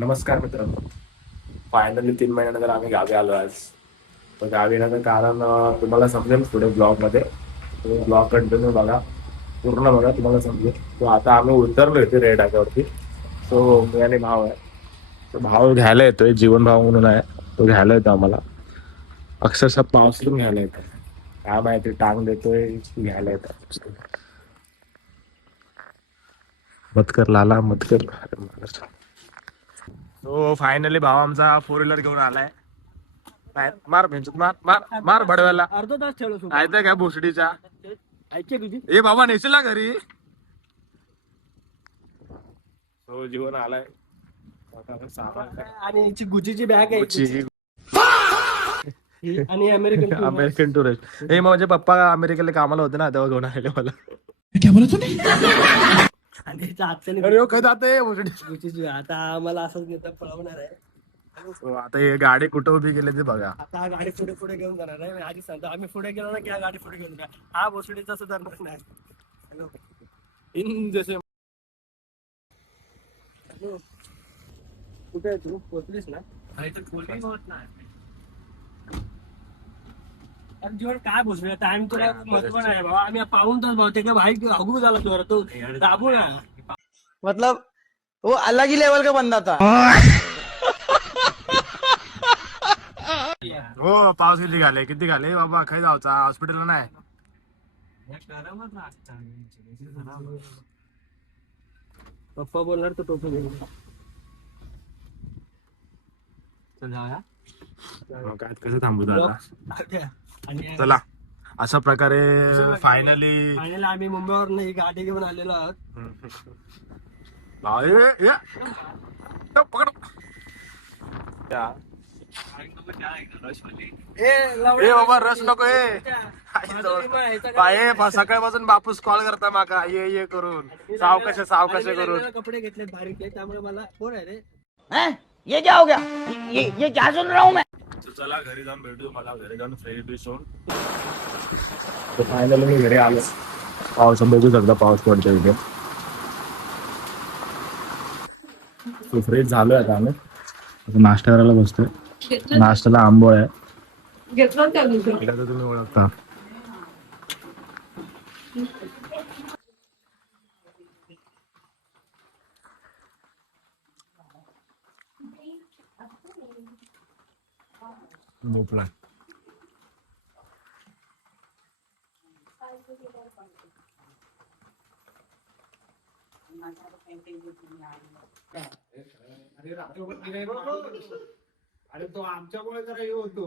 नमस्कार मित्रांनो. फायनली 3 महिन्यानंतर आम्ही गावी आलो आज. तर गावी येण्याचं कारण तुम्हाला समजेल पुढे ब्लॉगमध्ये. तो ब्लॉग कंटिन्यू बघा, पूर्ण बघा, तुम्हाला समजेल. तो आता आम्ही उतरलो इथे रेड टाक्यावरती. तो मी आणि भाव आहे. तो भाव घ्यायला येतोय, जीवन भाव म्हणून आहे. तो घ्यायला येतो आम्हाला. अक्षरशः पावसातून घ्यायला येतो. काय माहिती टांग देतोय की घ्यायला येतो. मत कर लाला, मत कर. तो फायनली भाव आमचा 4 व्हीलर घेऊन आलाय. मार भेंचूत, मार मार मार भडव्याला. अर्धा तास ठेवलो ऐकतंय काय भोसडीच्या. ऐके तुझी ए बाबा नेशील घरी. तो जीवन आलाय. आता आपण सामान काय? आणि हिची गुचीची बॅग आहे गुच्ची, ही आणि अमेरिकन टूर. American tourist. हे माझे पप्पा अमेरिकेला कामाला होते ना, तेव्हा घेऊन आले मला. आणि हिच्या आत्याने अरे हो, काय जाते भोसडी. गुचीची आता आम्हाला असंच नेता पळवणार आहे. आता हे गाडी कुठं उभी केली ते बघा. आता हा गाडी पुढे पुढे घेऊन जाणार आहे. मी आधी सांगतो, आम्ही पुढे गेलो ना की हा गाडी पुढे घेऊन जाणार. हा भोसडीचा सुद्धा नाही. हॅलो. इन जसे कुठे आहे तू? पोचलीस ना? अरे जीवन काय भोसडी टाइम तुला महत्व नाही बाबा. आम्ही पाहून तर बहुतेक भाई अगू झाला तुला तो दाबू ना. मतलब वो अलग ही लेवल का बंदा था। हो, पाऊस किती घाले, किती घाले बाबा. खाय जायचा हॉस्पिटलला नाही. पप्पा बोलणार तर टोपी घेऊन काय कसं थांबू आता. आणि चला, अशा प्रकारे फायनली फायनली आम्ही मुंबईवरून ही गाडी घेऊन आलेलो आहोत. पकड. ए बाबा रस नको. सकाळपासून बापूस कॉल करता माका ये करून, सावकाश सावकाश करून. कपडे घेतले बारीक आहे, त्यामुळे मला कोण आहे रे. हैं? ये क्या हो गया? ये क्या सुन रहा हूँ मैं? चला घरी जाऊन भेटू. मला घरी जाऊन फ्रेश बिश होऊन. फायनली मी घरी आलो. पाऊस बघू शकता, पाऊस पडतो इथे. तो फ्रेश झालोय आता आम्ही. आता नाश्ता करायला बसतोय. नाश्त्याला आंबोळ आहे. इकडे तर तुम्ही ओळखता. भोपळा. अरे तो आमच्यामुळे जरा हे होतो.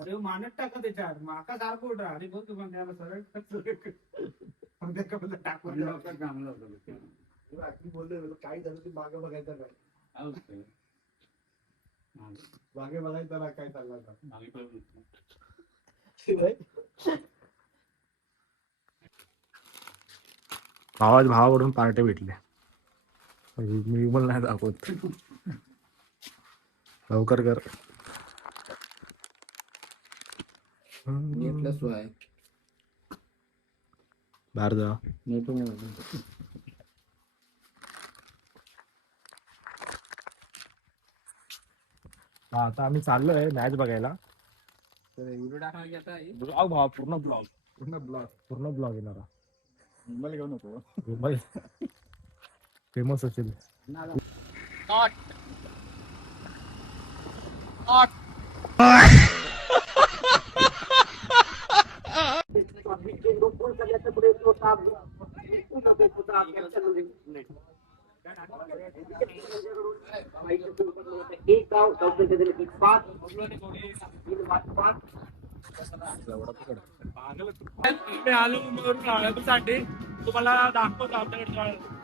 अरे मानत टाका त्याच्यात माका सारखं उठा. अरे बघ तुम्हाला सरळ टाकून बोललो काय झालं ते मागे बघायचं काय. मागे बघायचं ना काय चाललं भावाकडून पार्टी भेटले. मी पण नाही दाखवत. लवकर कर. बाहेर जा. आता आम्ही चाललोय मॅच बघायला. व्हिडिओ टाकणार की ब्लॉग भाव, पूर्ण ब्लॉग पूर्ण ब्लॉग येणार. मुंबईला घेऊ नको. मुंबई फेमस असेल. मी आलो मुंबईवरून साठी तुम्हाला दाखवतो आमच्याकडे.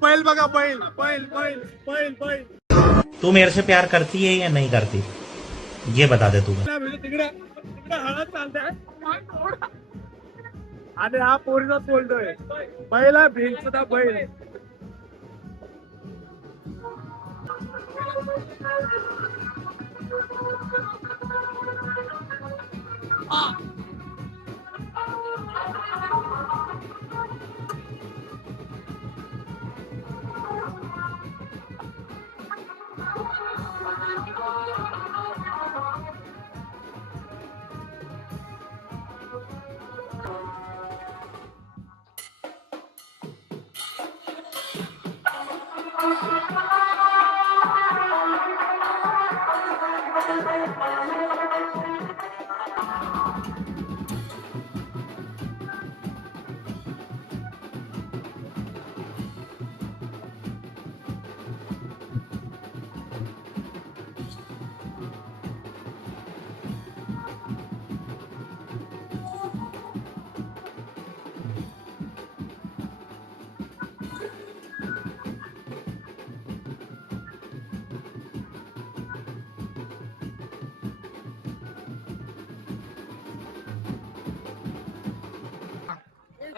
बैल बघा, बैल बैल बैल बैल बैल. तू मेरे से प्यार करती है या नहीं करती, ये बता दे तू. तिकडे हळद चालते. आणि हा पोरीचा बोलतोय बैला भेट सुद्धा बैल.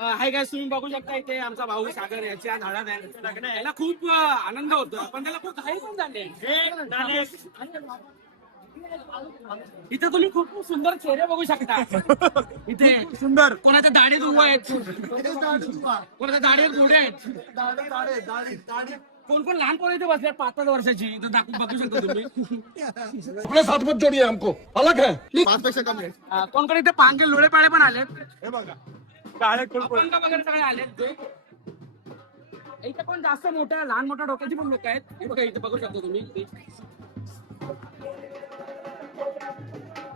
हाय काय तुम्ही बघू शकता इथे आमचा भाऊ सागर याच्या झाडात आहे लग्न आहे. याला खूप आनंद होतो पण त्याला खूप घाई पण झाले. इथे तुम्ही खूप खूप सुंदर चेहरे बघू शकता. इथे सुंदर कोणाच्या दाढीत उभं आहेत, कोणाच्या दाढीत घोडे आहेत, कोण कोण लहान पोरं इथे बसले 5-5 वर्षाची. इथं बघू शकता तुम्ही. अपने साथ मत जोड़िए हमको अलग है 5 पैसे कम है कोण कोण इथे पांगे लोळे पाळे पण आलेत. हे बघा काळे अपंग वगैरे सगळे आलेत ते. इथे पण जास्त मोठ्या लहान मोठ्या डोक्याची पण लोक आहेत. हे बघा इथे बघू शकता तुम्ही.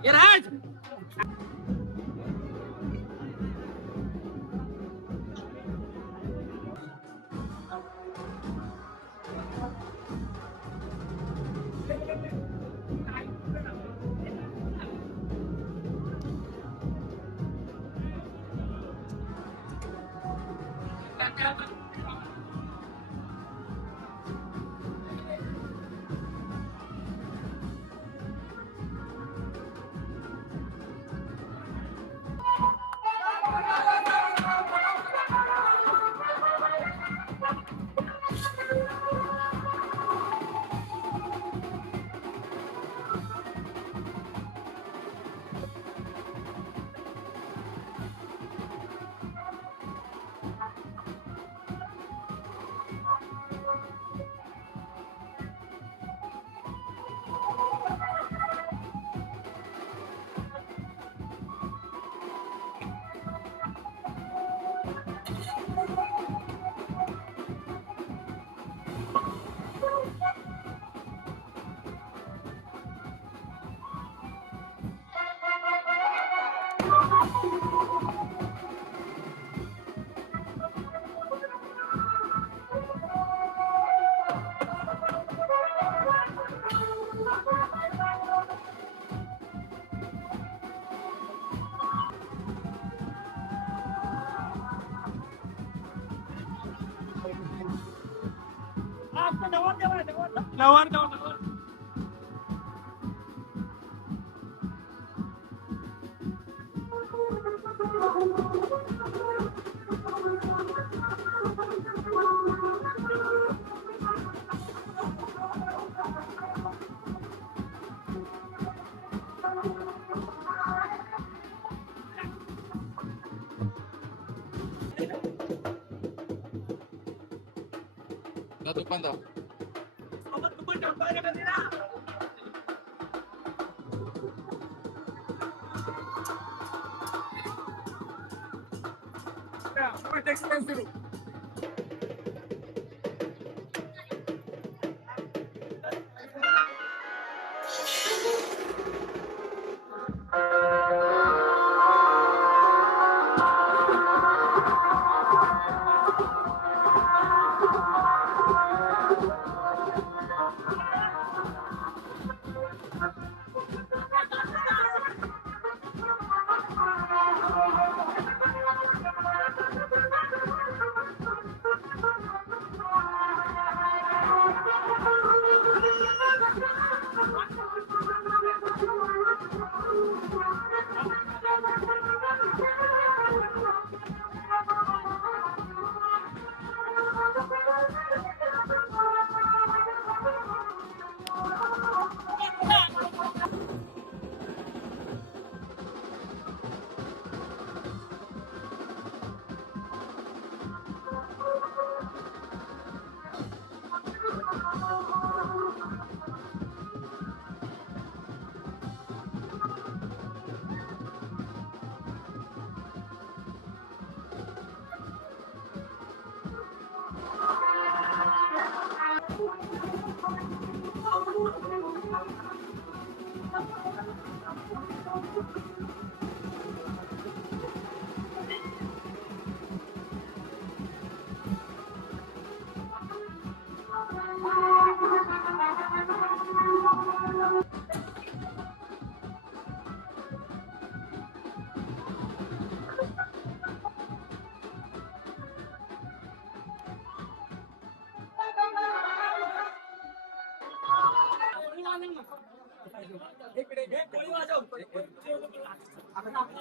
हे राज नवर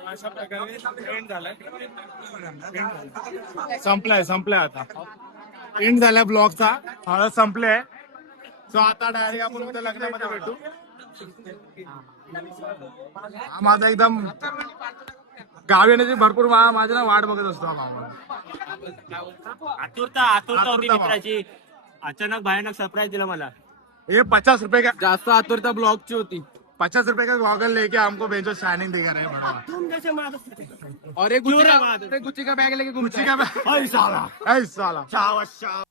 अशा प्रकारे एंड झालाय. संपलाय आता. एंड झालाय ब्लॉगचा. हळद संपले. सो आता डायरेक्ट आपण उद्या लग्नामध्ये भेटू. हा माझा एकदम गावी येण्याची भरपूर माझी ना वाट बघत असतो. आतुरता होती मित्राची. अचानक भयानक सरप्राईज दिला मला. ये 50 रुपये का जास्त आतुरता ब्लॉगची होती. 50 रुपये का गॉगल लेके हमको बेंचो शाइनिंग देगा रहे बड़ा. तुम जैसे मार और एक गुच्ची का बैग लेके गुच्ची का ऐसा साला.